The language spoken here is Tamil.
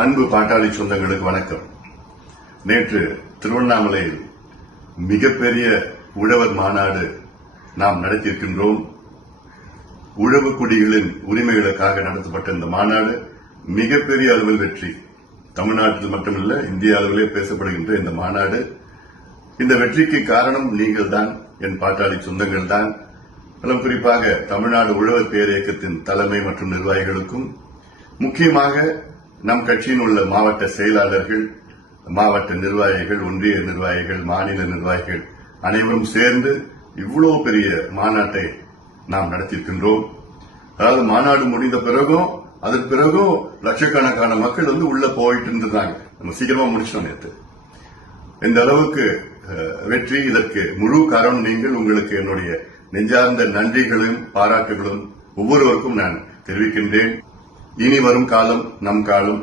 அன்பு பாட்டாளி சொந்தங்களுக்கு வணக்கம். நேற்று திருவண்ணாமலையில் மிகப்பெரிய உழவர் மாநாடு நாம் நடத்தியிருக்கின்றோம். உழவு குடிகளின் உரிமைகளுக்காக நடத்தப்பட்ட இந்த மாநாடு மிகப்பெரிய அளவில் வெற்றி. தமிழ்நாட்டில் மட்டுமல்ல, இந்திய அளவிலே பேசப்படுகின்ற இந்த மாநாடு, இந்த வெற்றிக்கு காரணம் நீங்கள் தான், என் பாட்டாளி சொந்தங்கள் தான். குறிப்பாக தமிழ்நாடு உழவர் பேரியக்கத்தின் தலைமை மற்றும் நிர்வாகிகளுக்கும், முக்கியமாக நம் கட்சியில் உள்ள மாவட்ட செயலாளர்கள், மாவட்ட நிர்வாகிகள், ஒன்றிய நிர்வாகிகள், மாநில நிர்வாகிகள் அனைவரும் சேர்ந்து இவ்வளவு பெரிய மாநாட்டை நாம் நடத்தியிருக்கின்றோம். அதாவது மாநாடு முடிந்த பிறகும் அதற்கு பிறகும் லட்சக்கணக்கான மக்கள் உள்ள போயிட்டு இருந்தாங்க. நம்ம சீக்கிரமா முடிச்சோம் நேற்று. இந்த அளவுக்கு வெற்றி, இதற்கு முழு காரணம் நீங்கள். உங்களுக்கு என்னுடைய நெஞ்சார்ந்த நன்றிகளும் பாராட்டுகளும் ஒவ்வொருவருக்கும் நான் தெரிவிக்கின்றேன். இனி வரும் காலம் நம் காலம்.